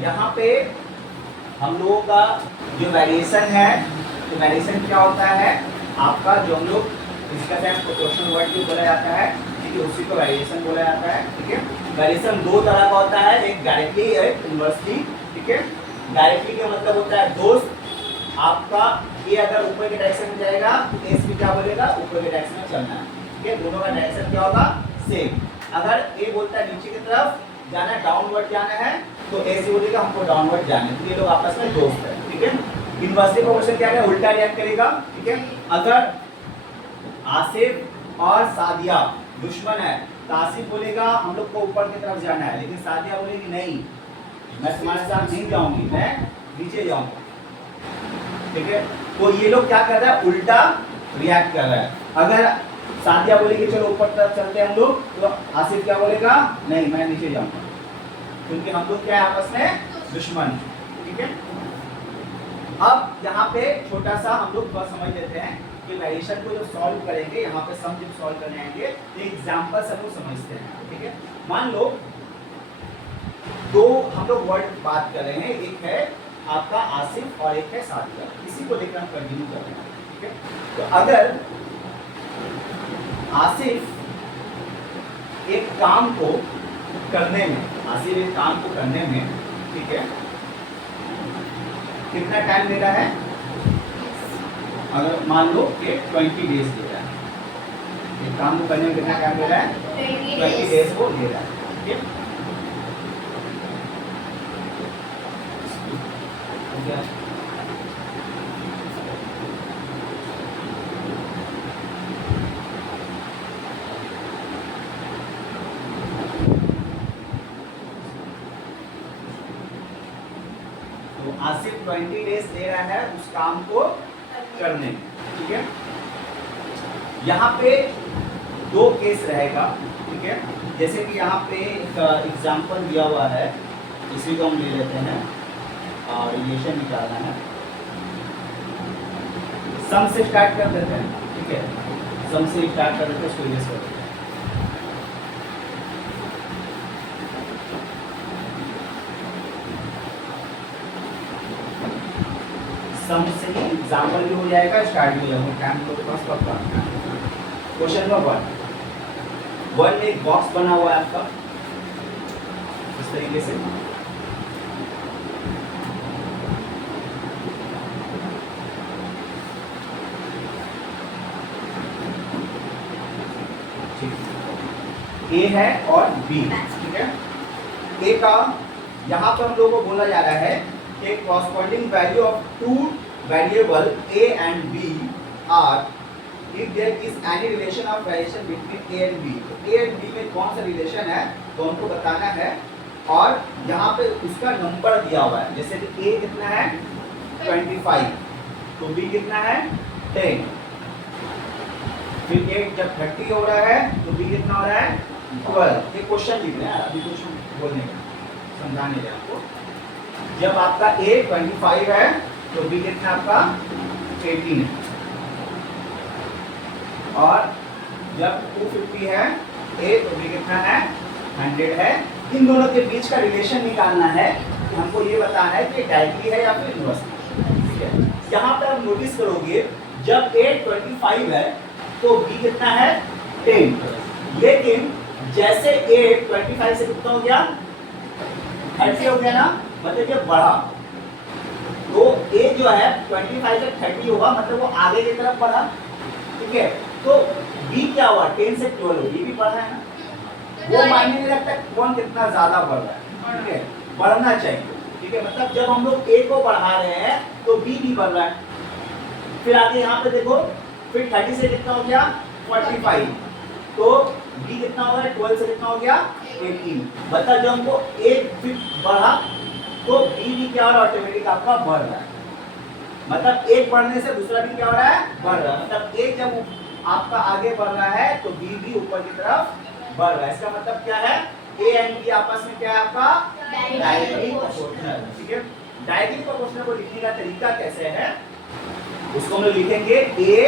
यहाँ पे हम लोगों का जो वेरिएशन है, तो वेरिएशन क्या होता है आपका, जो हम लोग इसका टाइम प्रोपोर्शनल वर्ड भी बोला जाता है, ठीक है, उसी को वेरिएशन बोला जाता है। ठीक है, वेरिएशन दो तरह का होता है, एक डायरेक्टली एक इनवर्सली। ठीक है, डायरेक्टली का मतलब होता है दोस्त आपका ये अगर ऊपर के डायरेक्शन में जाएगा तो एस भी क्या बोलेगा, ऊपर के डायरेक्शन में चलना है। ठीक है, दोनों का डायरेक्शन क्या होगा, सेम। अगर ए बोलता है नीचे की तरफ जाना है, डाउनवर्ड जाना है, तो ऐसे बोलेगा हमको डाउनवर्ड जाना है, तो ये लोग आपस में दोस्त है। ठीक है, इनवर्सली प्रोपोर्शन क्या है, उल्टा रिएक्ट करेगा। ठीक है, अगर आसिफ और सादिया दुश्मन है तो आसिफ बोलेगा हम लोग को ऊपर की तरफ जाना है, लेकिन सादिया बोलेगी नहीं मैं तुम्हारे साथ नहीं जाऊंगी, मैं नीचे जाऊंगा। ठीक है, तो ये लोग क्या कर रहा है, उल्टा रिएक्ट कर रहा है। अगर सादिया बोलेगी चलो ऊपर तरफ चलते हैं हम लोग, तो आसिफ क्या बोलेगा, नहीं मैं नीचे जाऊंगा, क्योंकि हम लोग क्या है आपस में दुश्मन। ठीक है, अब यहाँ पे छोटा सा हम लोग थोड़ा समझ लेते हैं कि वेरिएशन को जब सॉल्व करेंगे, यहाँ पे सम जब सॉल्व करने आएंगे तो एग्जांपल से हम लोग समझते हैं। ठीक है, मान लो दो हम लोग वर्ड बात कर रहे हैं, एक है आपका आसिफ और एक है सादिया, इसी को लेकर हम कंटिन्यू कर रहे हैं। ठीक है, तो अगर आसिफ एक काम को करने में, आसिफ एक काम को करने में, ठीक है, कितना टाइम ले रहा है, अगर मान लो कि 20 डेज ले रहा है, एक काम को करने में कितना टाइम ले रहा है, 20 डेज को ले रहा है। ठीक है, तो आसिफ 20 डेज ले रहा है उस काम को करने में। ठीक है, यहाँ पे दो केस रहेगा। ठीक है, जैसे कि यहाँ पे एक एग्जाम्पल दिया हुआ है, इसी को हम ले लेते हैं और रिलेशन निकालना है। सम से स्टार्ट कर देते हैं। ठीक है, सम से स्टार्ट कर देते हैं, उसको इरेज कर देते हैं। सम से ही एग्जाम्पल भी हो जाएगा, स्टार्ट भी हो जाएगा, टाइम तो पास पक्का। क्वेश्चन नंबर 1 में एक बॉक्स बना हुआ है आपका इस तरीके से, ए है और बी। ठीक है, ए का यहाँ पर हम लोगों को बोला जा रहा है कि corresponding value of two variable a and b are if there is any relation of variation between a and b, तो a and b में कौन सा रिलेशन है तो हमको बताना है, और यहाँ पे उसका नंबर दिया हुआ है, जैसे कि a कितना है 25, तो b कितना है 10, फिर a जब 30 हो रहा है तो b कितना हो रहा है 12। ये क्वेश्चन लिख रहे हैं, अभी कुछ बोलने का समझाने का आपको। जब आपका a 25 है तो b कितना आपका 18 है, और जब 250 है a तो b कितना है 100 है। इन दोनों के बीच का रिलेशन निकालना है, कि हमको ये बताना है कि डायरेक्टली है या फिर इनवर्सली। ठीक है, यहाँ पर आप नोटिस करोगे जब a 25 है तो b कितना है 10, लेकिन जैसे a 25 से कितना हो गया 30 हो गया ना, मतलब ये बढ़ा, तो a जो है 25 से 30 होगा, मतलब वो आगे की तरफ बढ़ा। ठीक है, तो b क्या हुआ 10 से 12, b भी बढ़ा है ना, वो मायने नहीं रखता कौन कितना ज्यादा बढ़ रहा है। ठीक है, बढ़ना चाहिए। ठीक है, मतलब जब हम लोग a को बढ़ा रहे हैं तो b भी बढ़ रहा है। फिर आगे यहाँ पे देखो, फिर 30 से कितना हो गया 45, तो b कितना हो गया 12 से कितना हो गया 18, मतलब जब हमको एक फिर बढ़ा तो b भी क्या हो रहा है ऑटोमेटिक आपका बढ़ रहा है, मतलब एक बढ़ने से दूसरा भी क्या हो रहा है बढ़ रहा है, मतलब एक जब आपका आगे बढ़ रहा है तो b भी ऊपर की तरफ बढ़ रहा है। इसका मतलब क्या है, a एंड b आपस में क्या है आपका डायरेक्टली प्रोपोर्शनल। ठीक है, डायरेक्टली प्रोपोर्शनल को लिखने का तरीका कैसे है, उसको हम लोग लिखेंगे a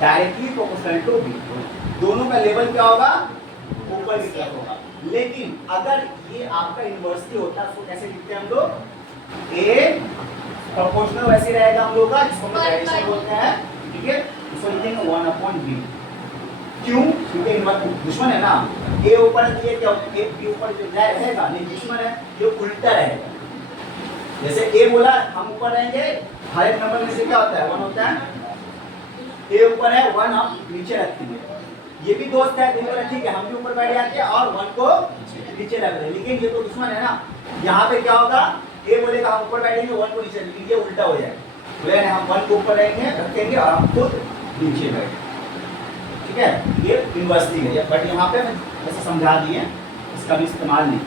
directly proportional to b, दोनों का लेवल क्या होगा ऊपर की तरफ होगा। लेकिन अगर ये आपका इन्वर्सली होता है, उसको कैसे लिखते हैं हम लोग? ए प्रोपोर्शनल वैसे रहेगा हम लोग का, जिसको हम डायरेक्शन बोलते हैं, ठीक है। इसको लिखेंगे 1/b। क्यों? क्योंकि इनवर्स दुश्मन है ना, ए ऊपर है तो ये क्या होगा, ए बी ऊपर जो रहेगा, नहीं दुश्मन है, ये उल्टा रहेगा। जैसे ए बोला हम ऊपर रहेंगे, हर एक नंबर में से क्या होता है? 1 होता है। ए ऊपर है, 1 हम नीचे रखेंगे। ये भी दोस्त है, तो बोला ठीक है हम भी ऊपर बैठ जाते हैं और 1 को नीचे रख रहे हैं, लेकिन ये तो दुश्मन है ना। यहाँ पे क्या होगा, ए बोलेगा हम ऊपर बैठेंगे, 1 को नीचे, लेकिन ये उल्टा हो जाएगा। बोले हम 1 को ऊपर रखेंगे और हम खुद नीचे बैठेंगे, ठीक है। ये इन्वर्सली है, बट यहाँ पे ऐसे समझा दिए, इसका भी इस्तेमाल नहीं।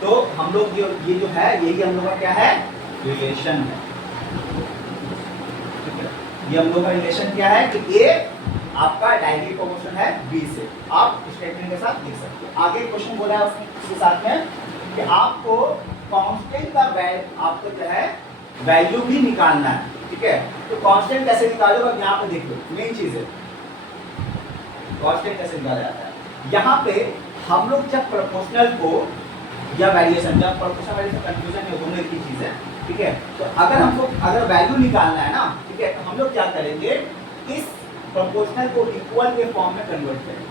तो हम लोग ये जो है, यही हम लोग का क्या है? रिलेशन है, ठीक है। ये हम लोग का रिलेशन क्या है कि ए आपका डायरेक्टली प्रोपोर्शनल है बी से, आप स्टेटमेंट के साथ लिख सकते हो। आगे क्वेश्चन बोला है उसके साथ में कि आपको कांस्टेंट का आपको जो है वैल्यू भी निकालना है, ठीक है। तो कांस्टेंट कैसे निकालोगे? यहाँ पे देख लो, मेन चीज है कांस्टेंट कैसे निकाला जाता है। यहाँ पे हम लोग जब प्रोपोर्शनल को या वेरिएशन, जब प्रोपोर्शनल वेरिएशन कंफ्यूजन है, दोनों एक ही चीज है, ठीक है। तो अगर हमको अगर वैल्यू निकालना है ना, ठीक है, तो हम लोग क्या करेंगे, इस प्रोपोर्शनल को इक्वल के फॉर्म में कन्वर्ट करेंगे।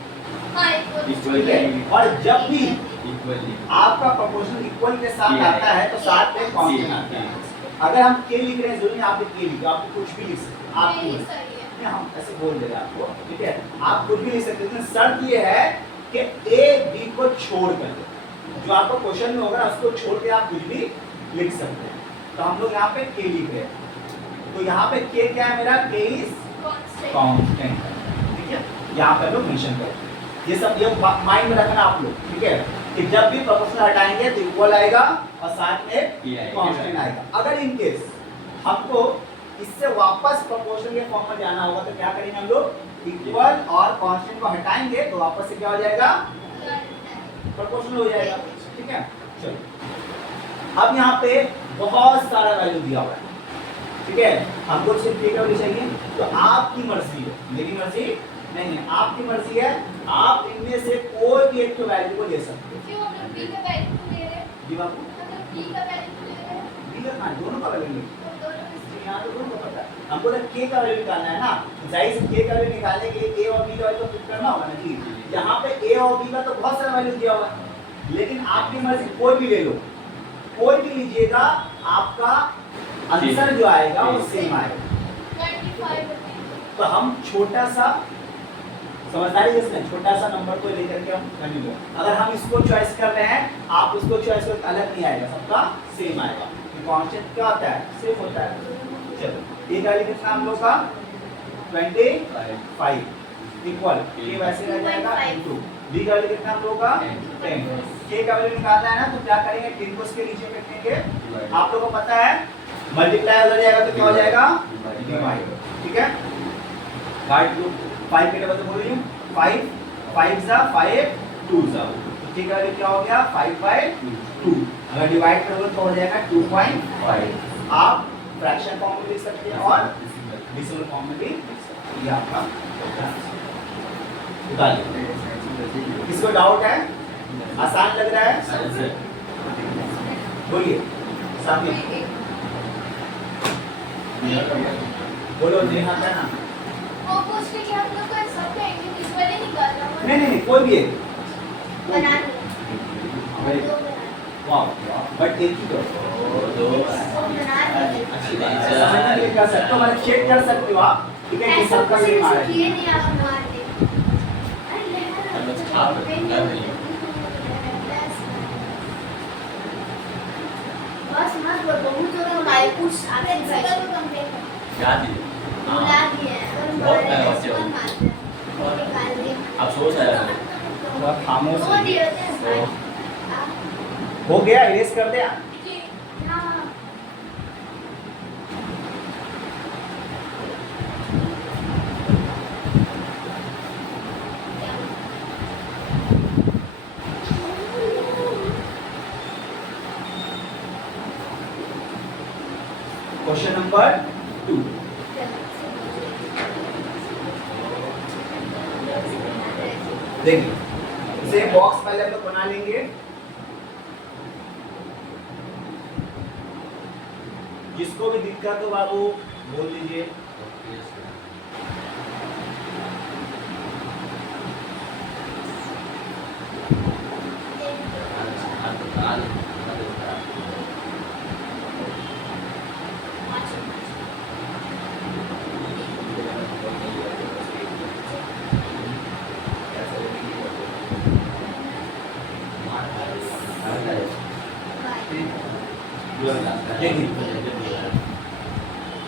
और जब भी आपका प्रोपोर्शनल इक्वल के साथ आता है तो साथ में कांस्टेंट आता है। अगर हम के लिख रहे हैं, जरूरी आप के लिखो, आप कुछ भी लिख सकते हैं, आपकी हम ऐसे बोल देंगे आपको, ठीक है। आप कुछ भी लिख सकते हैं, लेकिन शर्त ये है कि ए बी को छोड़ कर, जो आपको क्वेश्चन में होगा उसको छोड़ के आप कुछ भी लिख सकते हैं। तो हम लोग यहाँ पे के लिख रहे हैं, तो यहाँ पे के क्या है मेरा? के इज कांस्टेंट, ठीक है। यहाँ पे लोग मेंशन करें, ये सब ये माइंड में रखना आप लोग, ठीक है, कि जब भी प्रोपोर्शनल हटाएंगे तो इक्वल आएगा और साथ में कांस्टेंट आएगा। अगर इन केस हमको इससे वापस प्रोपोर्शनल के फॉर्म में जाना होगा तो क्या करेंगे हम लोग? इक्वल और कांस्टेंट को हटाएंगे तो वापस से क्या हो जाएगा? प्रोपोर्शनल हो जाएगा, ठीक है। चलो अब यहाँ पे बहुत सारा वैल्यू दिया हुआ है, ठीक है। हमको सिर्फ एक वैल्यू चाहिए, तो आपकी मर्जी है, मेरी मर्जी नहीं है, आपकी मर्जी है। आप इनमें से कोई भी एक वैल्यू को ले सकते हो। क्यों हम लोग b का वैल्यू ले रहे हैं? जी बाबू, मतलब b का वैल्यू ले रहे हैं, b का हाँ दोनों का वैल्यू नहीं, दोनों में से यहाँ तो दोनों को पता है। हमको तो k का वैल्यू निकालना है ना, जाहिर से k का वैल्यू निकालने के लिए a और b का वैल्यू फिट करना होगा ना जी। यहाँ पे a और b का तो बहुत सारा वैल्यू दिया हुआ है, लेकिन आपकी मर्जी कोई भी ले लो, कोई भी लीजिएगा, आपका आंसर जो आएगा वो सेम आएगा। 95 तो हम छोटा सा समझदारी जिसमें छोटा सा नंबर को लेकर के हम वैल्यू, अगर हम इसको चॉइस कर रहे हैं, आप उसको चॉइस कर, अलग नहीं आएगा, सबका सेम आएगा। कांस्टेंट क्या होता है? सेम होता है। चलो ए का वैल्यू कितना हम लोग का? 25 इक्वल के वैसे रह जाएगा इनटू बी का वैल्यू कितना हम लोग का? 10। के का वैल्यू निकालना है ना, तो क्या करेंगे? 10 को इसके नीचे रखेंगे, आप लोगों को पता है मल्टीप्लाई हो जाएगा तो क्या हो जाएगा? डिवाइड, ठीक है। काट लो, 5 के डबल से बोल रही हूँ, 5 5 जा 5 2 जा, तो ठीक है, क्या हो गया? 5/2। अगर डिवाइड करोगे तो हो जाएगा 2.5। आप फ्रैक्शन फॉर्म में लिख सकते हैं और डेसिमल फॉर्म में भी लिख सकते हैं। ये आपका बताइए, किसको डाउट है? आसान लग रहा है? बोलिए साथी, बोलो नेहा क्या नाम? वो पूछ के हम लोग का सब का इंडिविजुअली निकालना होगा। नहीं कोई भी एक बना लो। वाह, बट एक ही करो, वो बना लीजिए। अच्छी बात है, समझने के लिए कर सकते हो, मतलब चेक कर सकते हो आप, ठीक है, कि ऐसा सबका कुछ सेम आ रहा है। किए नहीं आप मार दे। अरे बस मत बोल, बहुत जोर में मारे कुछ आगे निकल तो कंप्लेंट याद ही बुला दिए बहुत है बच्चे और मारते हैं और निकाल दिए अफसोस है थोड़ा खामोश वो दिए होते हैं हो गया, इरेज कर दिया। जी हां क्वेश्चन नंबर 2, देखिए सेम बॉक्स पहले हम लोग बना लेंगे। जिसको भी दिक्कत हो बाबू बोल दीजिए।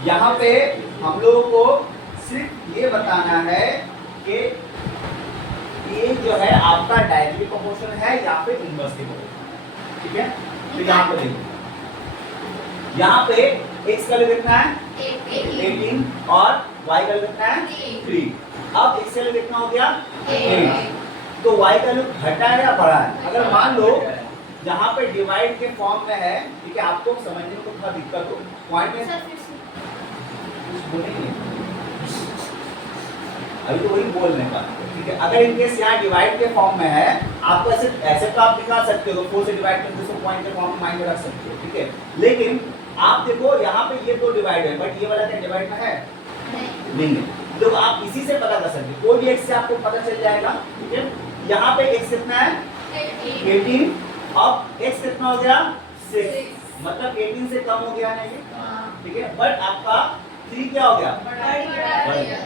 यहाँ पे हम लोगों को सिर्फ ये बताना है कि ये जो है आपका डायरेक्टली प्रोपोर्शन है या फिर इनवर्सली प्रोपोर्शन, ठीक है। तो यहाँ पे देखो, यहाँ पे x का वैल्यू कितना है 18 और y का वैल्यू कितना है 3। अब x का वैल्यू कितना हो गया 8, तो y का वैल्यू घटा है या बढ़ा है? अगर मान लो जहाँ पे डिवाइड के फॉर्म में है, ठीक है, आपको समझने में थोड़ा दिक्कत हो, पॉइंट में कुछ बोलेंगे अभी तो वही बोलने का, ठीक है। अगर इनकेस यहाँ डिवाइड के फॉर्म में है, आपको ऐसे ऐसे तो आप निकाल सकते हो, 4 से डिवाइड करके उसको पॉइंट के फॉर्म में माइंड में रख सकते हो, ठीक है। लेकिन आप देखो यहाँ पे ये दो डिवाइड है, बट ये वाला क्या डिवाइड में है नहीं है, तो आप इसी से पता कर सकते हो, कोई भी x से आपको पता चल जाएगा, ठीक है। यहाँ पे x कितना है 18, अब x कितना हो गया 6, मतलब 18 से कम हो गया नहीं, ठीक है। बट आपका 3 क्या हो गया बढ़ गया,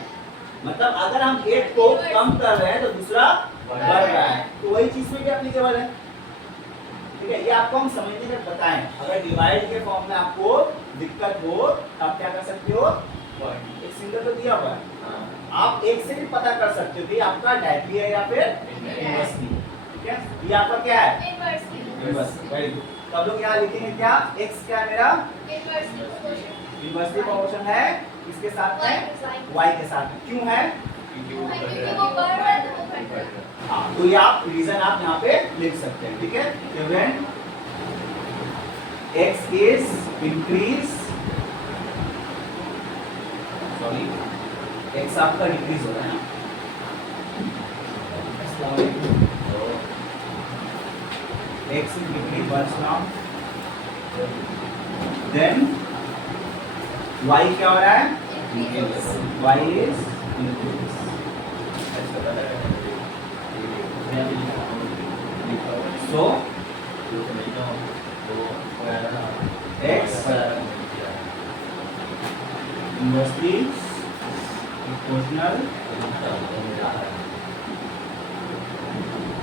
मतलब अगर हम 8 को कम कर रहे हैं तो दूसरा बढ़ रहा है, तो वही चीज में भी एप्लीकेबल है, ठीक है। ये आपको हम समझने में बताएं, अगर डिवाइड के फॉर्म में आपको दिक्कत हो तो आप क्या कर सकते हो, एक सिंगल तो दिया हुआ है, आप एक से भी पता कर सकते हो कि आपका डायरेक्टली है या फिर इनवर्सली, ठीक है। ये आपका क्या है इनवर्सली, वेरी गुड। तो अब लोग यहाँ लिखेंगे क्या, x क्या है मेरा इनवर्सली प्रोपोर्शन है, इसके साथ में y के साथ में, क्यों है हाँ, तो ये आप रीजन आप यहाँ पे लिख सकते हैं, ठीक है। When x is increase, sorry x आपका डिक्रीज हो रहा है ना, x is decrease once now, then y क्या हो रहा है y is increase, so x inversely proportional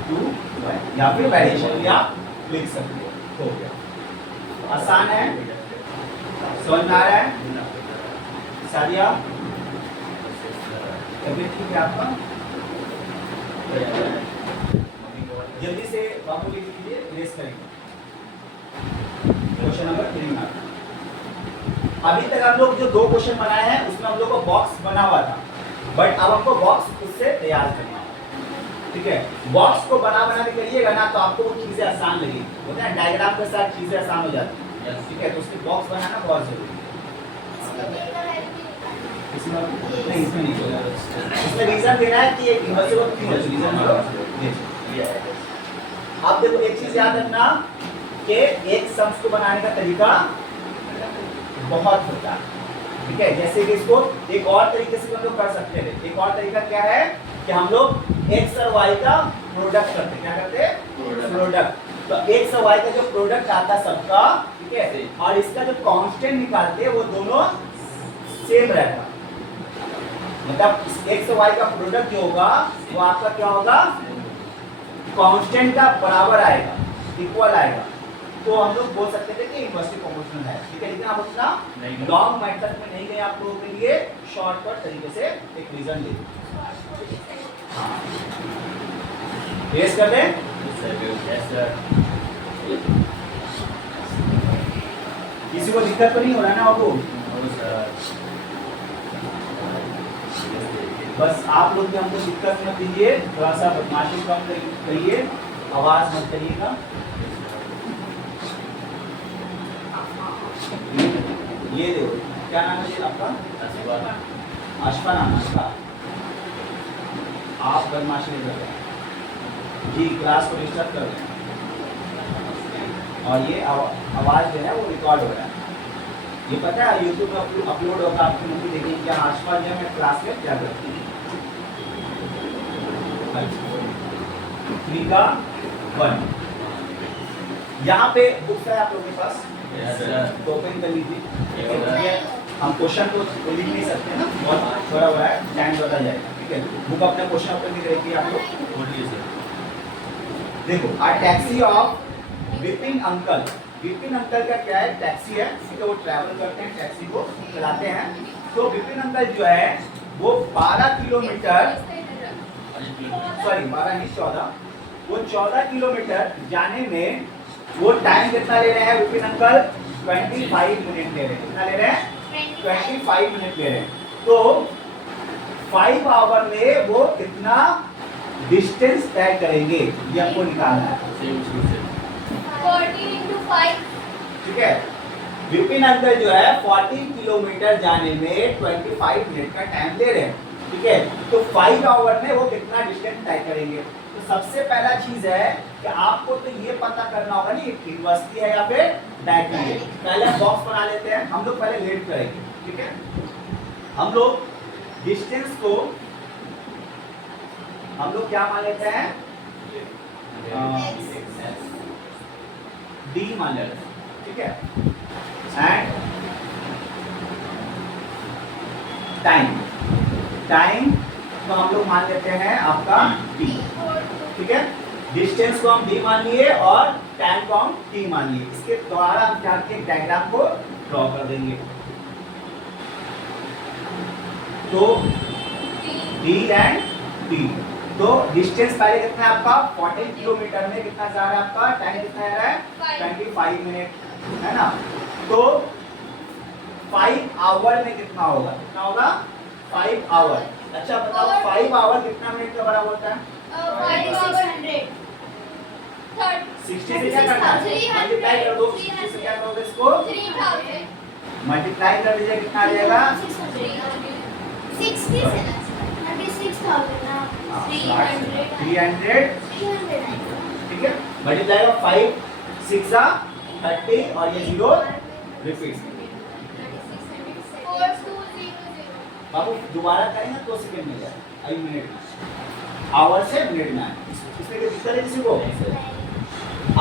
to y, या फिर वेरिएशन भी आप लिख सकते हो गया, आसान है, समझ में आ रहा है सादिया, तबीयत ठीक है आपका, जल्दी से बाबू लिख लीजिए, रेस करेंगे क्वेश्चन नंबर 3 में। अभी तक हम लोग जो 2 क्वेश्चन बनाए हैं उसमें हम लोग को बॉक्स बना हुआ था, बट अब हमको बॉक्स उससे तैयार करना है, ठीक है। बॉक्स को बना के करिएगा ना तो आपको वो चीजें आसान लगेगी, होता है डायग्राम के साथ चीजें आसान हो जाती है, ठीक है। तो उसके बॉक्स बनाना बहुत जरूरी है, इसमें नहीं होगा, इसमें रीजन देना है कि ये इनवर्सिबल क्यों है, रीजन दे। आप देखो एक चीज याद रखना कि एक सम्स को बनाने का तरीका बहुत होता है, ठीक है। जैसे कि इसको एक और तरीके से हम लोग कर सकते थे, एक और तरीका क्या है कि हम लोग x और y का प्रोडक्ट करते, क्या करते प्रोडक्ट, तो x और y का जो प्रोडक्ट आता है सबका, ठीक है, और इसका जो कांस्टेंट निकालते हैं वो दोनों सेम रहेगा, मतलब x और y का प्रोडक्ट जो होगा वो आपका क्या होगा कांस्टेंट का बराबर आएगा, इक्वल आएगा, तो हम लोग बोल सकते थे कि इनवर्सली प्रोपोर्शनल है, ठीक है। लेकिन आप उतना लॉन्ग मेथड में नहीं गए, आप लोगों के लिए शॉर्टकट तरीके से एक रीजन ले रेस कर दें। किसी को दिक्कत तो नहीं हो रहा ना बाबू, बस आप लोग भी हमको दिक्कत मत दीजिए, थोड़ा सा बदमाशी कम करिए, आवाज मत करिएगा। ये देखो क्या नाम है आपका, अशफा नाम है आपका, आप बदमाशी नहीं कर रहे, जी क्लास को डिस्टर्ब कर रहे हैं और ये आवाज़ जो है वो रिकॉर्ड हो रहा है। ये पता है यूट्यूब में अपलोड होगा, आपकी मम्मी देखेंगे क्या आसपास जो मैं क्लास में क्या करती हूँ। 3 का 1 यहाँ पे बुक्स है आप लोगों के पास, तो ओपन कर लीजिए। हम क्वेश्चन को लिख नहीं सकते ना, बहुत थोड़ा हो रहा है, टाइम ज़्यादा जाएगा, ठीक है। बुक अपने क्वेश्चन ओपन नहीं करेगी आप लोग। बोलिए सर। देखो a taxi of Vipin uncle. Vipin uncle का क्या है, टैक्सी है, ठीक है। वो ट्रैवल करते हैं, टैक्सी को चलाते हैं। तो विपिन अंकल जो है वो 12 किलोमीटर, सॉरी 12 नहीं 14, वो 14 किलोमीटर जाने में वो टाइम कितना ले रहे हैं विपिन अंकल? 25 मिनट ले रहे हैं। कितना ले रहे हैं? 25 मिनट ले रहे हैं। तो 5 आवर में वो कितना डिस्टेंस तय करेंगे, ये हमको निकालना है। 14 into 5. ठीक है। विपिन अंकल जो है 14 किलोमीटर जाने में 25 मिनट का टाइम ले रहे हैं, ठीक है। तो 5 आवर में वो कितना डिस्टेंस तय करेंगे। तो सबसे पहला चीज है कि आपको तो ये पता करना होगा नहीं यूनिवर्सिटी है या फिर डायरेक्टली है। पहले बॉक्स बना लेते हैं हम लोग, पहले लेट करेंगे, ठीक है। हम लोग डिस्टेंस को हम लोग क्या मान लेते हैं? डी मान लेते हैं, ठीक है। एंड टाइम तो हम लोग मान लेते हैं आपका टी, ठीक है। डिस्टेंस को हम डी मान लिए और टाइम को हम टी मान लिए। इसके द्वारा हम क्या के डायग्राम को ड्रॉ कर देंगे। तो डी एंड टी, तो डिस्टेंस पहले कितना है आपका? 14 किलोमीटर में कितना जा रहा है आपका? टाइम कितना आ रहा है? 25 मिनट, है ना। तो 5 आवर में कितना होगा? कितना होगा? 5 आवर। अच्छा बताओ 5 आवर कितना मिनट का बराबर होता है? 600. 60 से क्या करना है? मल्टीप्लाई कर दो। 60 से क्या करोगे इसको? 3000. मल्टीप्लाई कर दीजिए, कितना आ जाएगा? 60 से 36,000 ना. 300, ठीक है। मल्टीप्लाई का 5 6 30 और ये 0 रिपीट। 4200. बाबू दोबारा करेंगे तो सेकंड में जाए, आई मिनट में, आवर से मिनट में आए। इसमें क्या दिक्कत है किसी को?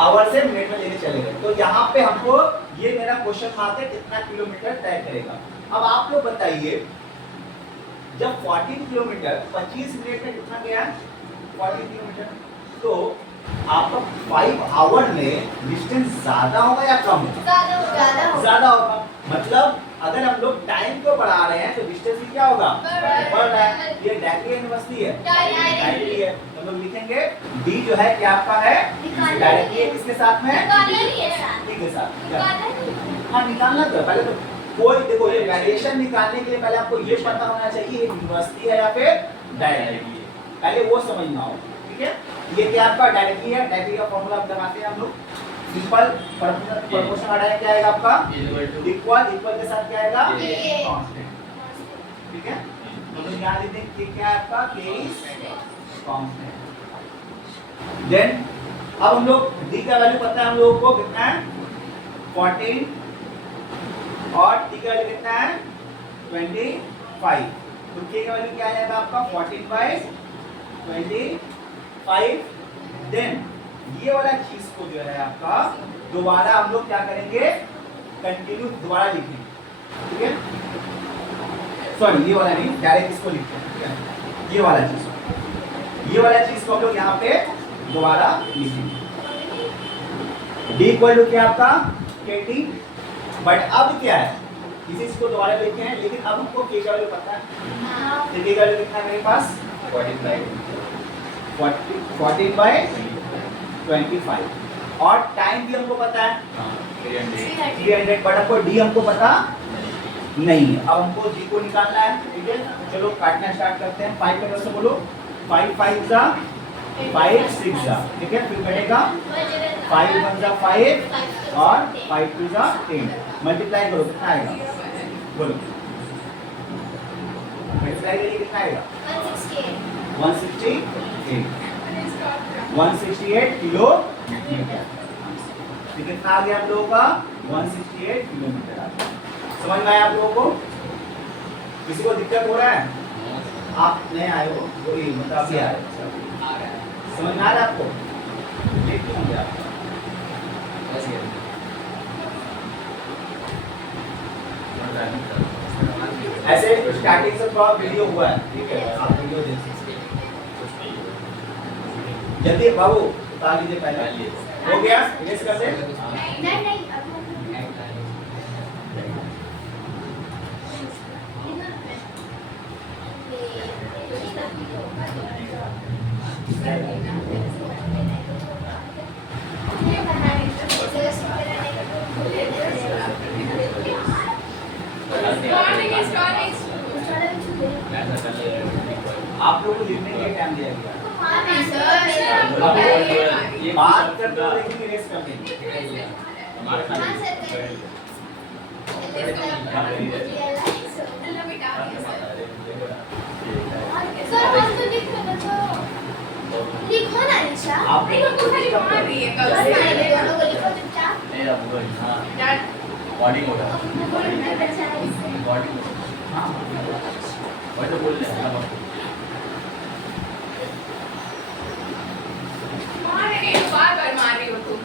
आवर से मिनट में लेने चले गए। तो यहाँ पे हमको ये मेरा क्वेश्चन मार्क है, कितना किलोमीटर तय करेगा। अब आप लोग बताइए, जब 14 किलोमीटर 25 मिनट में कितना गया? 14 किलोमीटर। तो आपका 5 आवर में डिस्टेंस ज्यादा होगा या कम होगा? ज्यादा होगा। मतलब अगर हम लोग टाइम को बढ़ा रहे हैं तो डिस्टेंस भी क्या होगा? बढ़ रहा है। ये डायरेक्टली यूनिवर्सिटी है, डायरेक्टली है। तो हम लोग लिखेंगे डी जो है क्या आपका है? डायरेक्टली किसके साथ में? टी के साथ। हाँ निकालना तो पहले तो कोई देखो, ये वेरिएशन निकालने के लिए पहले आपको ये पता होना चाहिए यूनिवर्सिटी है या फिर डायरेक्टली, पहले वो समझना हो, ठीक है। ये क्या आपका डायरेक्टली है, डायरेक्टली का फॉर्मूला आप लगाते हैं हम लोग। सिंपल प्रोपोर्शन हटाएंगे, क्या आएगा आपका? इक्वल के साथ क्या आएगा? कांस्टेंट, ठीक है। तो हम यहाँ लिख देंगे क्या है आपका? के इज कांस्टेंट। देन अब हम लोग डी का वैल्यू पता है हम लोगों को कितना है? 14 और टी का वैल्यू कितना है? 25। तो के का वैल्यू क्या आ जाएगा आपका? 14/25। देन ये वाला चीज को जो है आपका दोबारा हम लोग क्या करेंगे? कंटिन्यू दोबारा लिखेंगे, ठीक है। सॉरी ये वाला नहीं, डायरेक्ट इसको लिखते हैं, ठीक है। ये वाला चीज को हम लोग यहाँ पे दोबारा लिखेंगे। डी इक्वल टू क्या आपका? KT। बट अब क्या है, इसी को दोबारा लिखे हैं, लेकिन अब हमको के का वैल्यू पता है। तो के का वैल्यू कितना है मेरे पास? 14/25 और टाइम भी हमको पता है 300, बट हमको डी हमको पता नहीं है। अब हमको डी को निकालना है, ठीक है। चलो काटना स्टार्ट करते हैं। 5 में से बोलो 5 5 जा 5 6 जा, ठीक है। फिर कटेगा 5 1 जा 5 और 5 2 जा 10। मल्टीप्लाई करो कितना आएगा? बोलो मल्टीप्लाई करिए कितना आएगा? 168. 168। 168 किलोमीटर। तो कितना आ गया आप लोगों का 168 किलोमीटर आ गया। समझ में आया आप लोगों को? किसी को दिक्कत हो रहा है? आप नए आए हो, वही मतलब अभी आए हो। समझ में आ रहा है आपको? लेट क्यों हो गया आपका? ऐसे स्टार्टिंग से थोड़ा वीडियो हुआ है, ठीक है, आप वीडियो देख सकते हैं। जल्दी बाबू उतार लीजिए पहले। हो गया? रेस कर दे। नहीं नहीं आप लोगों को लिखने के लिए टाइम दिया गया। ये बात करते हो लेकिन रेस कर देंगे। लिखो ना निशा। आप बॉडी मोड बॉडी हाँ तो बोल रहे हैं बार बार मार रही हो तुम।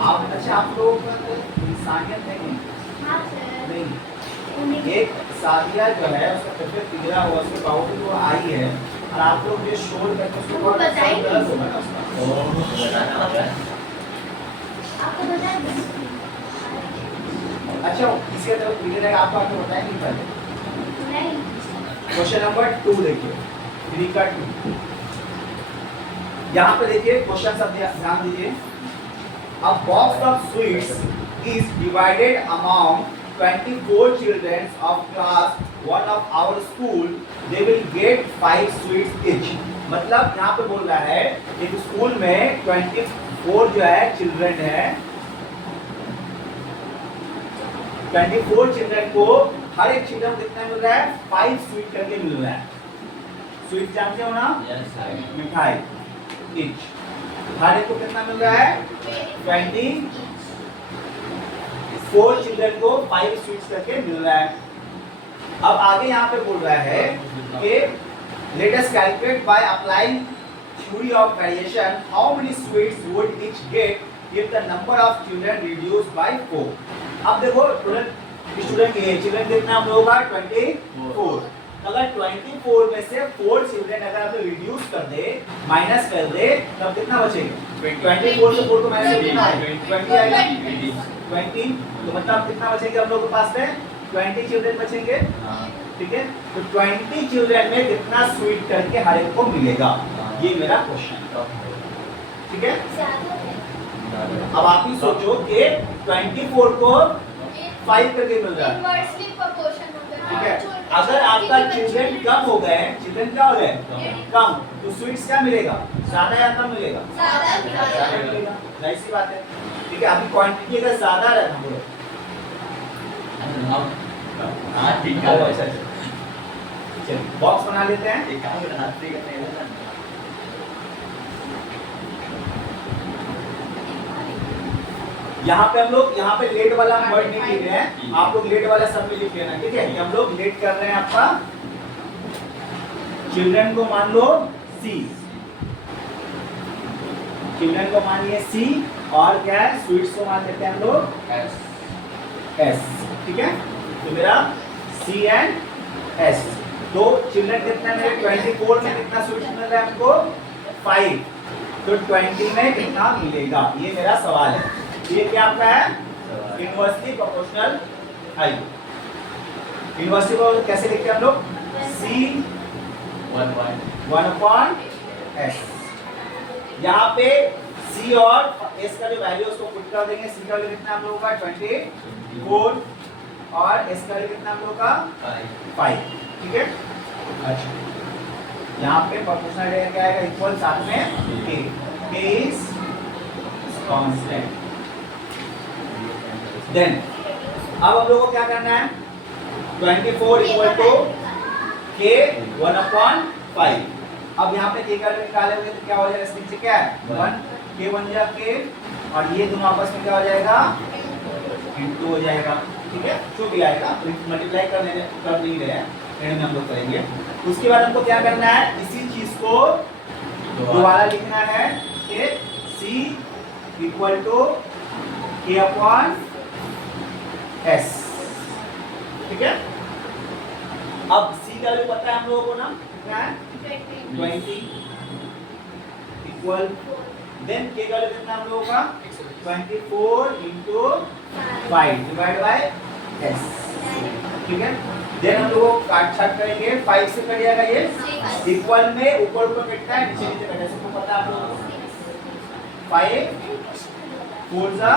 आप अच्छा आप लोग इंसानियत नहीं एक सादिया जो है उसका तबियत बिगड़ा हुआ उसके बावजूद वो आई है और आप लोग ये शोर करके उसको वो बताइए। गलत होगा ना उसका। आपको पता है अच्छा इसके तरफ बिगड़ है आपको आपको बताया नहीं पहले। नहीं क्वेश्चन नंबर 2 देखिए 3 का 2 यहाँ पे देखिए क्वेश्चन सब ध्यान दीजिए। A box of sweets is divided among 24 children of class 1 of our school. They will get 5 sweets each. मतलब यहाँ पे बोल रहा है एक स्कूल में 24 जो है चिल्ड्रन है 24 चिल्ड्रन को हर एक चिल्ड्रन को कितना मिल रहा है 5 स्वीट करके मिल रहा है। स्वीट जानते हो ना? मिठाई इच हर एक को कितना मिल रहा है 24 चिल्ड्रन को 5 स्वीट्स करके मिल रहा है। अब आगे यहाँ पे बोल रहा है कि let us calculate by applying theory of variation how many sweets would each get if the number of children reduced by 4। अब देखो स्टूडेंट के चिल्ड्रन कितना हम लोगों का 24। अगर 24 में से 4 चिल्ड्रन अगर आप रिड्यूस कर दे माइनस कर दे तब कितना बचेगा 24 से 4 को माइनस कितना है 20 आएगा 20 तो मतलब कितना बचेंगे हम लोगों के पास में 20 चिल्ड्रन बचेंगे। ठीक है तो 20 चिल्ड्रन में कितना स्वीट करके हर एक को मिलेगा ये मेरा क्वेश्चन। ठीक है अब आप ही सोचो कि 24 को 5 करके मिल रहा है। इनवर्सली प्रोपोर्शन ठीक है अगर आपका चिल्ड्रन कम हो गए चिल्ड्रन क्या हो गए कम तो स्वीट्स क्या मिलेगा ज्यादा या कम मिलेगा ज्यादा मिलेगा जाहिर सी बात है। ठीक है अभी क्वांटिटी अगर ज्यादा रहना बोलो हाँ ठीक है अच्छा चलिए बॉक्स बना लेते हैं। एक काम करना हाथ से करते हैं ना यहाँ पे हम लोग यहाँ पे लेट वाला वर्ड नहीं लिख रहे हैं आप लोग लेट वाला सब में लिख लेना। ठीक है हम लोग लेट कर रहे हैं आपका चिल्ड्रन को मान लो सी चिल्ड्रन को मानिए सी और क्या है स्वीट्स को मान लेते हैं हम लोग एस। ठीक है तो मेरा सी एंड एस तो चिल्ड्रन कितना मेरे 24 में कितना स्वीट्स मिल रहा है हमको 5 तो 20 में कितना मिलेगा ये मेरा सवाल है। ये क्या आपका है इनवर्सली प्रोपोर्शनल आई। इनवर्सली प्रोपोर्शनल कैसे लिखते हैं हम लोग सी 1/s यहाँ पे सी और एस का जो वैल्यू उसको पुट कर देंगे। सी का वैल्यू कितना हम लोगों का 24 और एस का वैल्यू कितना हम लोगों का 5। ठीक है अच्छा यहाँ पे प्रोपोर्शनल क्या आएगा इक्वल साथ में k इज कांस्टेंट। देन अब हम लोगों को क्या करना है 24 इक्वल टू के 1/5। अब यहाँ पे के का निकाले हुए तो क्या हो जाएगा इसके नीचे क्या है 1 के 1 जा के और ये दोनों आपस में क्या हो जाएगा इनटू हो जाएगा। ठीक है जो भी आएगा मल्टीप्लाई कर नहीं रहे हैं एंड में हम लोग करेंगे। उसके बाद हमको क्या करना है इसी चीज को दोबारा लिखना है कि c इक्वल टू के अपॉन s। ठीक है अब c का वैल्यू पता है हम लोगों को ना कितना है 20 इक्वल देन के का वैल्यू कितना हम लोगों का 24 into 5 डिवाइड बाय s। ठीक है देन हम लोग काट छाट करेंगे 5 से कट जाएगा ये इक्वल में ऊपर ऊपर कटता है नीचे नीचे कटता है सबको पता है आप लोगों को 5 4 जा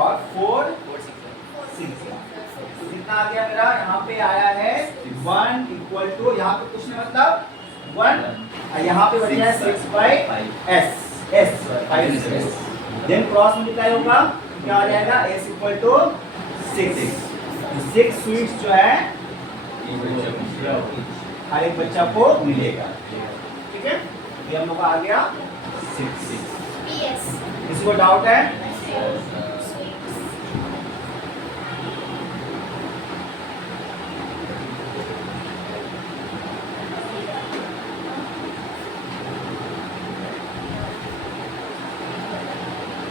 और 4 6 कितना आ गया मेरा यहाँ पे आया है 1 इक्वल टू यहाँ पे कुछ नहीं मतलब 1 और यहाँ पे बन गया 6 by s s 5 s then cross multiply होगा क्या आ जाएगा s इक्वल टू 6 स्वीट्स जो है हर एक बच्चा को मिलेगा। ठीक है ये हम लोग का आ गया 6। किसी को डाउट है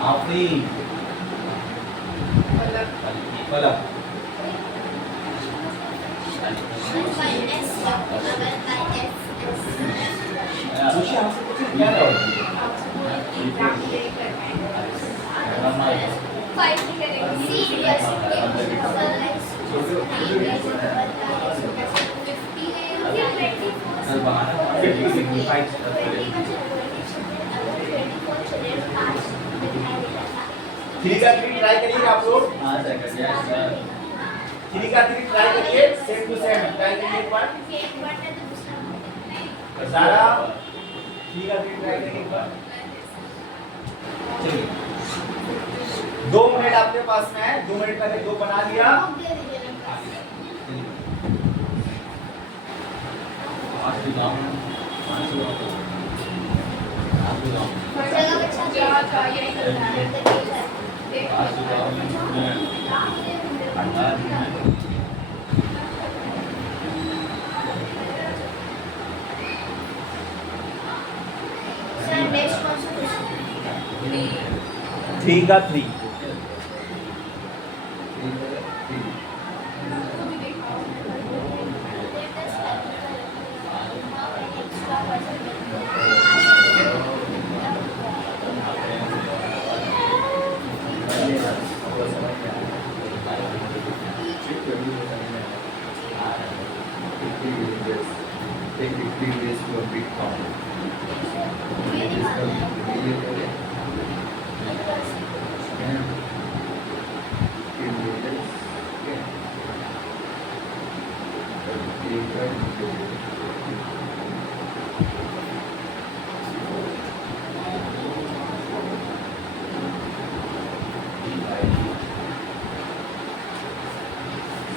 आफरीन मतलब जोशी हमसे कुछ क्या डाउट थ्री का थ्री ट्राई करिए आप लोग थ्री का थ्री ट्राई करिए सेम टू सेम ट्राई करिए एक बार सारा थ्री का थ्री ट्राई करिए एक बार। चलिए 2 मिनट आपके पास में है 2 मिनट पहले 2 बना लिया थ्री का थ्री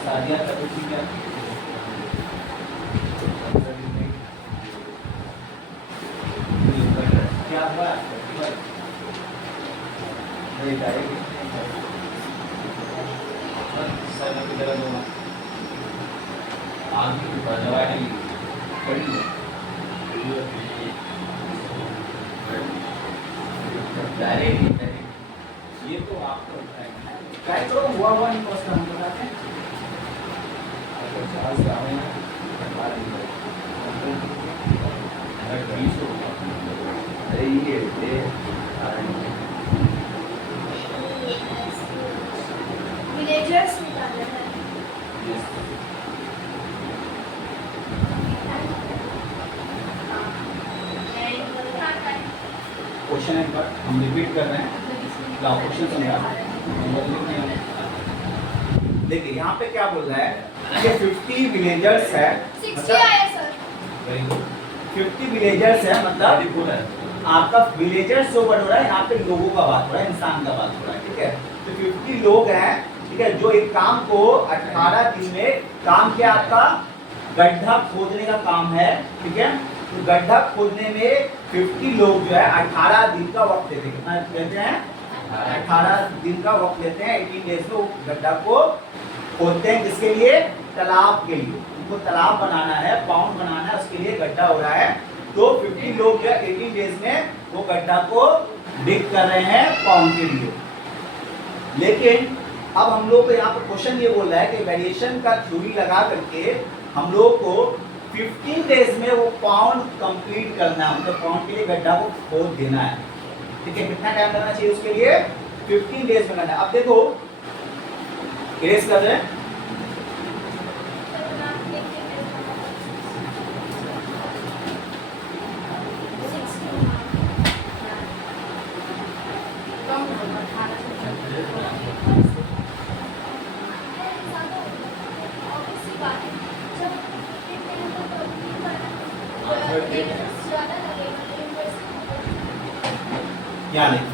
सादिया का कुछ क्या क्या हुआ नहीं डायरेक्ट सर की तरह दो आगे बढ़वा नहीं पड़ी डायरेक्ट ये तो आपको क्या करो हुआ नहीं कॉस्ट हम बताते हैं विलेजर्स निकालना है क्वेश्चन एक बार हम रिपीट कर रहे हैं क्वेश्चन समझा देखिए यहाँ पे क्या बोल रहा है कि 50 विलेजर्स है 60 आया सर वेरी गुड 50 विलेजर्स है मतलब आपका विलेजर्स जो वर्ड हो रहा है यहाँ पे लोगों का बात हो रहा है इंसान का बात हो रहा है। ठीक है तो 50 लोग हैं, ठीक है, जो एक काम को 18 दिन में, काम क्या आपका गड्ढा खोदने का काम है, ठीक है, तो गड्ढा खोदने में 50 लोग जो है 18 दिन का वक्त लेते हैं। कितना लेते हैं? 18 दिन का वक्त लेते हैं। 18 डेज में वो गड्ढा को खोदते हैं। किसके लिए? तालाब के लिए। उनको तालाब बनाना है, पाउंड बनाना है, उसके लिए गड्ढा हो रहा है। तो 50 लोग जो है 18 डेज में वो गड्ढा को डिग कर रहे हैं पाउंड के लिए। लेकिन अब हम लोग को यहाँ पर क्वेश्चन ये बोल रहा है कि वेरिएशन का थ्योरी लगा करके हम लोग को 15 डेज में वो पाउंड कंप्लीट करना है, मतलब पाउंड के लिए गड्ढा को खोद देना है, ठीक है। कितना टाइम लगना चाहिए उसके लिए? 15 डेज में करना है। अब देखो इरेज कर रहे हैं, यहाँ देखो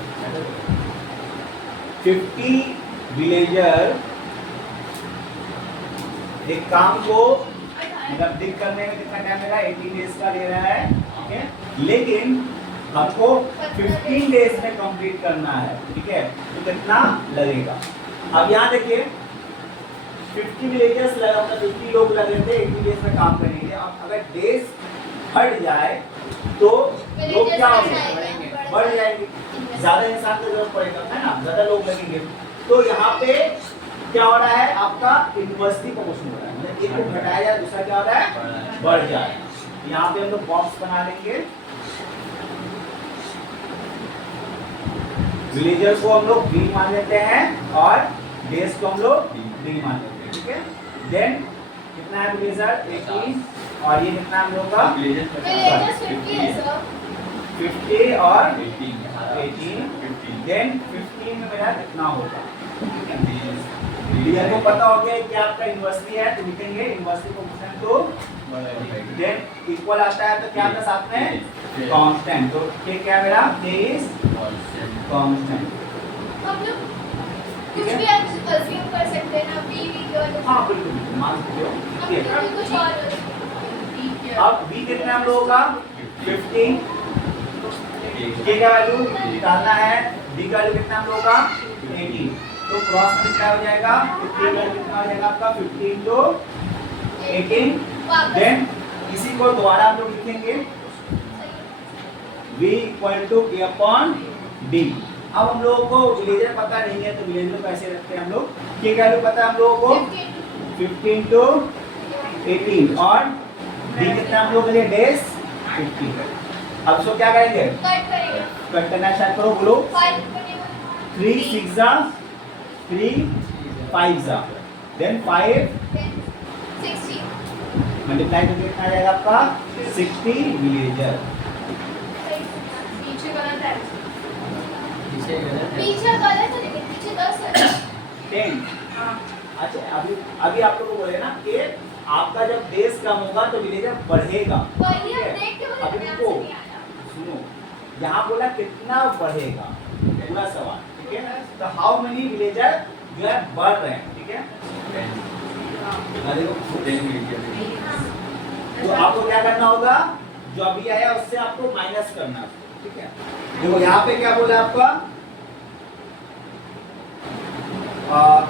50 विलेजर एक काम को मतलब डिग करने में कितना टाइम लगा? 18 डेज का ले रहा है, ठीक है, लेकिन हमको 15 डेज में कंप्लीट करना है, ठीक है, तो कितना लगेगा? अब यहाँ देखिए 50 विलेजर्स लगा, मतलब 50 लोग लगे थे 18 डेज में काम करने के लिए। अब अगर डेज हट जाए तो लोग क्या होंगे? बढ़ जाएंगे, ज्यादा इंसान की जरूरत पड़ेगा, है ना, ज्यादा लोग लगेंगे। तो यहाँ पे क्या हो रहा है? आपका यूनिवर्सिटी का क्वेश्चन हो रहा है, मतलब एक को घटाया जाए, दूसरा क्या हो रहा है? बढ़ जाए। यहाँ पे हम लोग बॉक्स बना लेंगे, विलेजर को हम लोग बी मान लेते हैं और डेज को हम लोग डी मान लेते हैं, ठीक है। देन कितना है विलेजर? 18 और ये कितना हम लोग का? 50 और 18। देन 15 में मेरा कितना होगा? क्लियर को पता हो गया कि आपका यूनिवर्सिटी है, तो लिखेंगे यूनिवर्सिटी कोएफिशिएंट तो देन इक्वल आता है, तो क्या आता है साथ में? कांस्टेंट। तो ये क्या मेरा? k is constant. हम लोग कुछ भी अज्यूम कर सकते हैं ना, b v हाँ बिल्कुल मान सकते हो, ठीक है। हम कुछ और अब b कितना हम लोगों का? 15। k का वैल्यू निकालना है, d का वैल्यू कितना हम लोगों का? 18। तो क्रॉस में क्या हो जाएगा? 15 का वैल्यू कितना हो जाएगा आपका? 15 तो 18। देन इसी को दोबारा हम लोग लिखेंगे v = k upon d। अब हम लोगों को विलेजर पता नहीं है, तो विलेजर को ऐसे रखते हैं हम लोग। k का वैल्यू पता है हम लोगों को 15 to 18 और d कितना हम लोग के लिए? डेज 50। अब इसको क्या करेंगे? कट करेंगे, कट करना स्टार्ट करो, बोलो। 5 बनेगा, 3 6 जा 3 5 जा देन 5 60 मल्टीप्लाई करके कितना आ जाएगा आपका? 60 विलेजर। पीछे गलत है। पीछे गलत है, लेकिन पीछे 10 है। 10। हाँ। अच्छा अभी आप लोगों को बोले ना कि आपका जब बेस कम होगा तो विलेजर बढ़ेगा, वही ठीक है? हम देख के बोले, अभी ध्यान रुको, से नहीं आया। सुनो, यहाँ बोला कितना बढ़ेगा, पूरा सवाल, ठीक है। तो हाउ मेनी विलेजर जो है बढ़ रहे हैं, ठीक है। तो आपको क्या करना होगा? जो अभी आया उससे आपको माइनस करना है, ठीक है। देखो यहाँ पे क्या बोला आपका?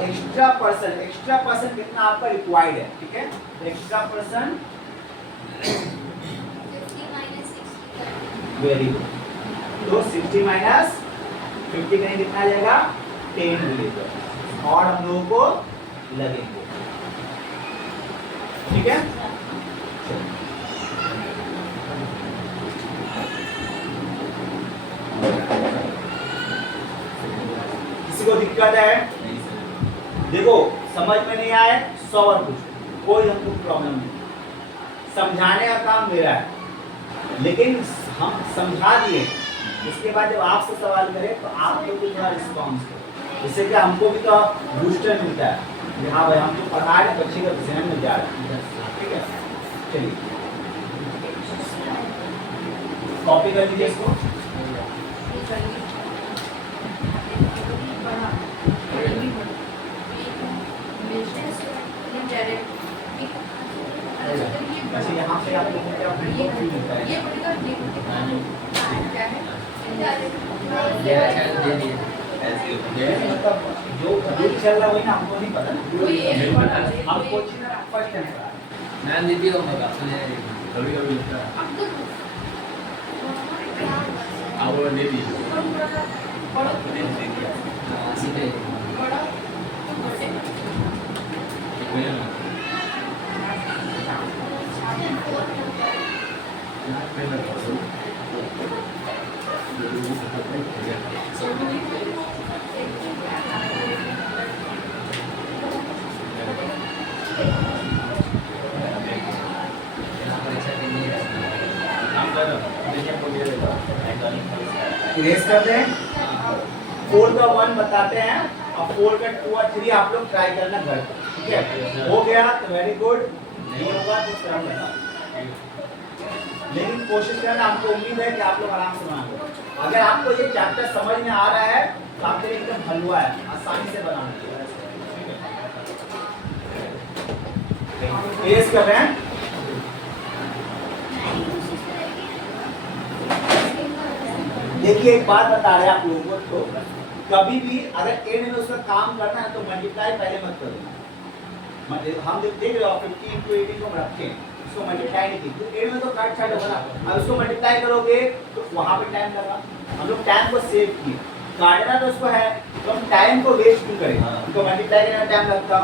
एक्स्ट्रा पर्सन कितना आपका रिक्वायर्ड है, ठीक है। Extra person 50 minus 60 very good. तो 60 माइनस 50 करेंगे कितना आ जाएगा? 10 विलेजर और हम लोगों को लगेंगे, ठीक है। किसी को दिक्कत है? देखो समझ में नहीं आए 100 बार पूछो, कोई हमको प्रॉब्लम नहीं, समझाने का काम मेरा है, लेकिन हम समझा दिए, इसके बाद जब आपसे सवाल करें तो आप लोग भी थोड़ा रिस्पॉन्स करो, इससे क्या हमको भी तो बूस्टर मिलता है कि हाँ भाई हम तो पढ़ा रहे बच्चे का ध्यान में जा रहा है, ठीक है। चलिए कॉपी कर लीजिए इसको। अच्छा यहाँ पे आप लोगों को क्या फ्री मिलता है? ये पड़ेगा क्या है दे दिए मतलब जो अभी चल रहा है वही ना, हमको नहीं पता। वही है। हम कोचिंग में फर्स्ट टाइम करा। मैं दीदी को मगा कभी कभी लगता है आप वो दे दिए दे दिया सीधे इरेज करते हैं। 4 का 1 बताते हैं और 4 का 2 और 3 आप लोग ट्राई करना घर पर, ठीक है? हो गया तो वेरी गुड, नहीं होगा तो स्वयं बता। लेकिन कोशिश करना, हमको उम्मीद है कि आप लोग आराम से बनाओगे। अगर आपको ये चैप्टर समझ में आ रहा है तो आपके लिए एकदम हलवा है, आसानी से बनाना चाहिए। इरेज कर रहे हैं। देखिए एक बात बता रहे हैं आप लोगों को, तो कभी भी अगर एंड में उसका काम करना है तो मल्टीप्लाई पहले मत करो। हम जब देख रहे हो 50 into 80 को हम रखें, उसको मल्टीप्लाई नहीं की तो एंड में तो काट छाट होगा ना। अब उसको मल्टीप्लाई करोगे तो वहां पे टाइम लगा। हम लोग टाइम को सेव किए, काटना तो उसको है तो हम टाइम को वेस्ट क्यों करें? तो मल्टीप्लाई करने में टाइम लगता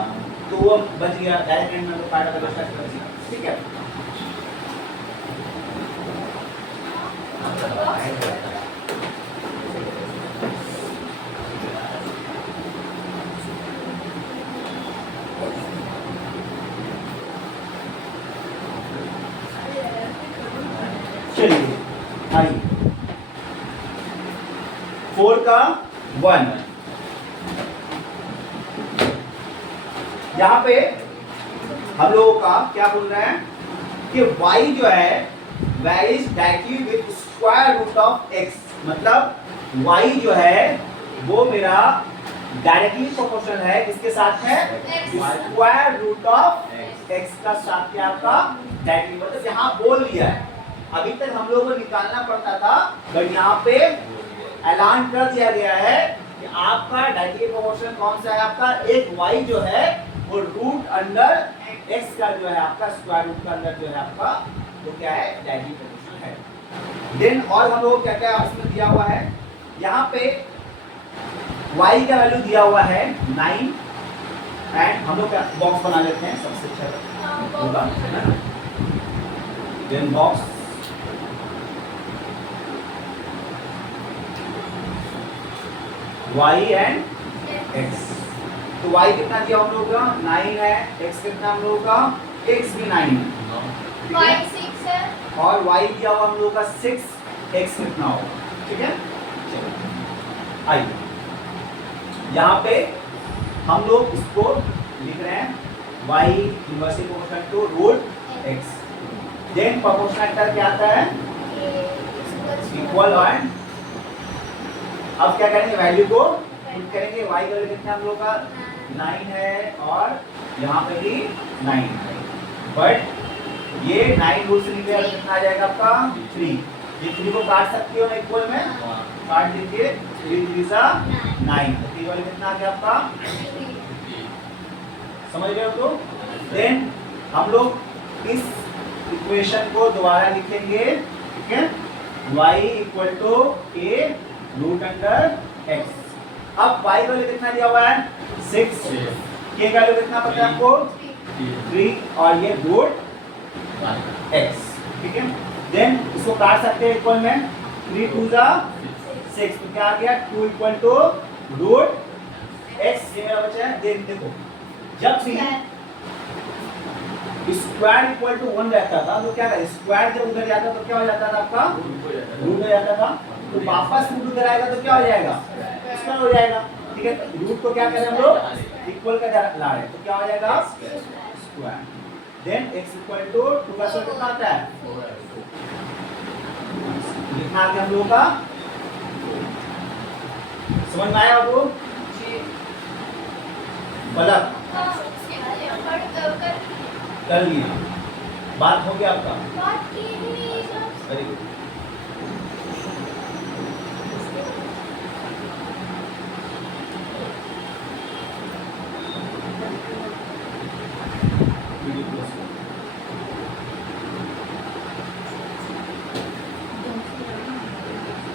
तो वो बच गया, डायरेक्ट एंड में तो काटा तो बचता, ठीक है? चलिए आइए 4 का 1 यहाँ पे हम लोगों का क्या बोल रहे हैं कि y जो है varies directly with square root of x, मतलब y जो है वो मेरा डायरेक्टली प्रोपोर्शनल है, इसके साथ है स्क्वायर रूट ऑफ x का साथ क्या आपका डायरेक्टली, मतलब यहाँ बोल दिया है। अभी तक हम लोगों को निकालना पड़ता था, बट यहाँ पे ऐलान कर दिया गया है कि आपका डायरेक्टली प्रोपोर्शनल कौन सा है? आपका एक y जो है वो रूट अंडर x का जो है आपका स्क्वायर रूट का अंदर जो है आपका वो क्या है? डायरेक्टली प्रोपोर्शनल है। देन और हम लोग क्या क्या इसमें दिया हुआ है, यहाँ पे y का वैल्यू दिया हुआ है 9 एंड हम लोग क्या बॉक्स बना लेते हैं, सबसे अच्छा होगा है ना। Then box y and x, तो y कितना दिया हम लोगों का? 9 है, x कितना हम लोगों का? x भी 9 है, ठीक है? 5 6 है और y दिया हुआ हम लोगों का 6, x कितना होगा, ठीक है? चलो आइए यहाँ पे हम लोग इसको लिख रहे हैं y inversely proportional to root x, then proportional क्या आता है? इक्वल एंड अब क्या करेंगे? वैल्यू को पुट करेंगे। y का वैल्यू कितना हम लोग का? 9 है और यहाँ पे भी 9 है, बट ये 9 रूट से निकलेगा कितना आ जाएगा आपका? 3। ये 3 को काट सकते हो ना इक्वल में, काट दीजिए, 3 3 सा 9, तो 3 वाले कितना आ गया आपका? समझ रहे हो? तो देन हम लोग इस इक्वेशन को दोबारा लिखेंगे, ठीक है? y equal to a root under x। अब y का वैल्यू कितना दिया हुआ है? 6, k का वैल्यू कितना पता है आपको? 3 और ये रूट x, ठीक है? देन इसको काट सकते हैं इक्वल में, 3 2 जा 6, तो क्या आ गया? 2 इक्वल टू रूट x, ये मेरा बचा है। देन देखो जब भी स्क्वायर इक्वल टू 1 रहता था तो क्या करें? स्क्वायर जब उधर जाता तो क्या हो जाता था आपका? रूट हो जाता था, तो वापस रूट उधर आएगा तो क्या हो जाएगा? स्क्वायर हो जाएगा, ठीक है? रूट को क्या करें हम लोग? इक्वल का ला रहे हैं तो क्या हो जाएगा? Square. Then x equal to 2 का स्क्वायर कितना आता है? कितना आ गया हम लोगों का? समझ में आया आपको? मतलब कर लिया, बात हो गया आपका, बात की ही नहीं सर। Very good.